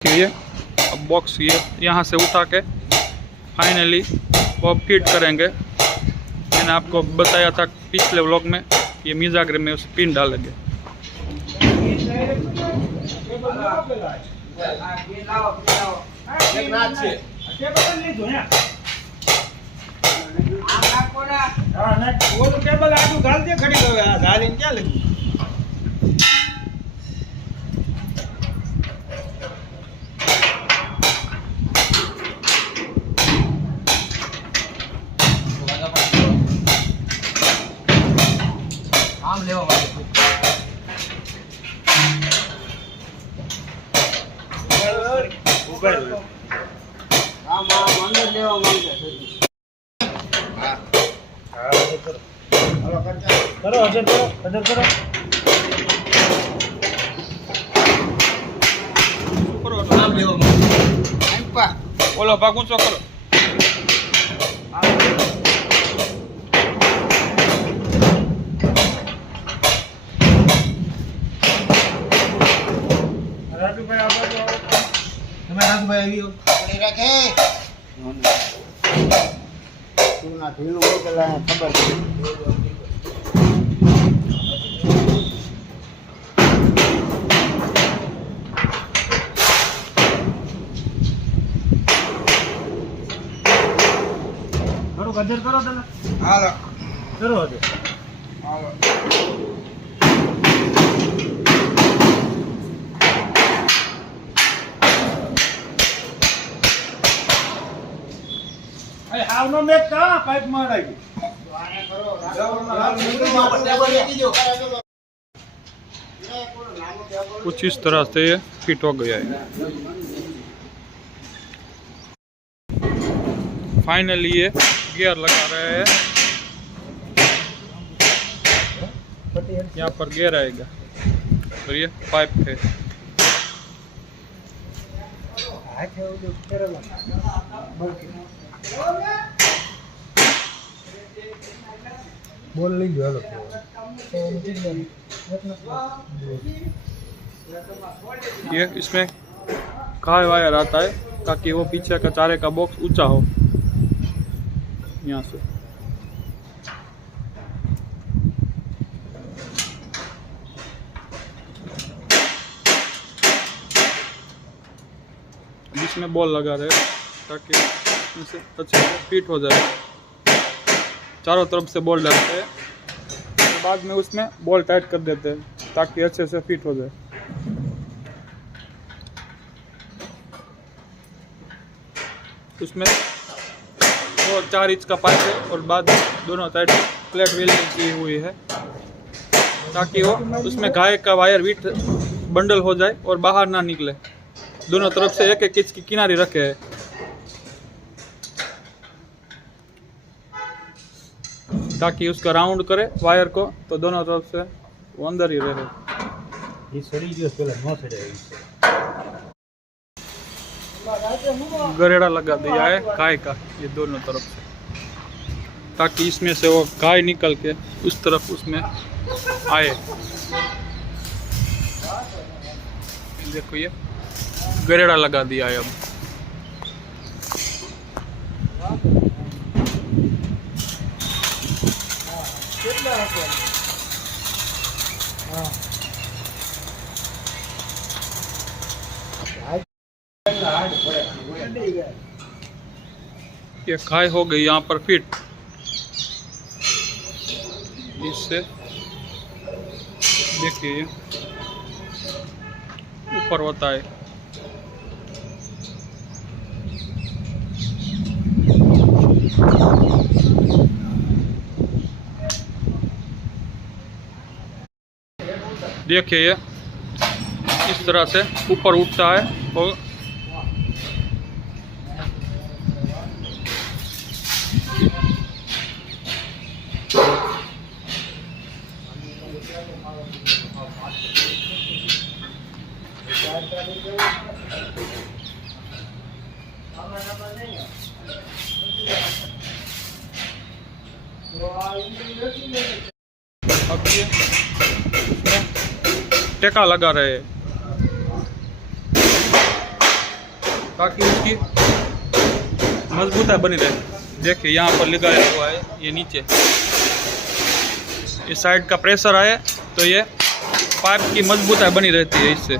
ये अब बॉक्स ये यहाँ से उठा के फाइनली वो फिट करेंगे। मैंने आपको बताया था पिछले व्लॉग में, ये मीजाग्रे में उस पिन डालेंगे। करो हजर करो नाम लेવો बोलो भाग ऊंचो करो। રાજુભાઈ આવો તમે રાજુભાઈ આવ્યો પકડી રાખે તું ના ઢીલું હોય પેલા ખબર गजर करो तने हालो करो हजर हालो ए हाव नो मेक का पाइप माराई आने करो राजा टेबल लेके जो कुछ इस तरह से ये फिट हो गया है। फाइनली ये गियर लगा रहे हैं, यहाँ पर गियर आएगा और ये पाइप है। बोल लीजिए ये इसमें कहा वायर आता है ताकि वो पीछे का चारे का बॉक्स ऊंचा हो। यहाँ से इसमें बॉल लगा रहे ताकि इसे अच्छे से फिट हो जाए। चारों तरफ से बॉल डालते हैं, तो बाद में उसमें बॉल टाइट कर देते हैं ताकि अच्छे से फिट हो जाए। उसमें वो 4 इंच का पाइप है और बाद दोनों साइड प्लेट वेल्डिंग की हुई है ताकि वो उसमें घाय का वायर विथ बंडल हो जाए और बाहर ना निकले। दोनों तरफ से 1-1 इंच की किनारी रखे है ताकि उसका राउंड करे वायर को, तो दोनों तरफ से वो अंदर ही रहे। ये सड़ी जो पहले नो सड़े गरेड़ा लगा दिया है गाय का ये दोनों तरफ से, ताकि इसमें से वो गाय निकल के उस तरफ उसमें आए। देखो ये गरेड़ा लगा दिया है अब। ये खाई हो गई यहाँ पर फिट, इससे देखिए ऊपर होता है। देखिए ये इस तरह से ऊपर उठता है और अब ये टेका लगा रहे हैं। ताकि उसकी मजबूती बनी रहे। देखिए यहाँ पर लगाया हुआ है, ये नीचे इस साइड का प्रेशर आए तो ये पाइप की मजबूती बनी रहती है इससे।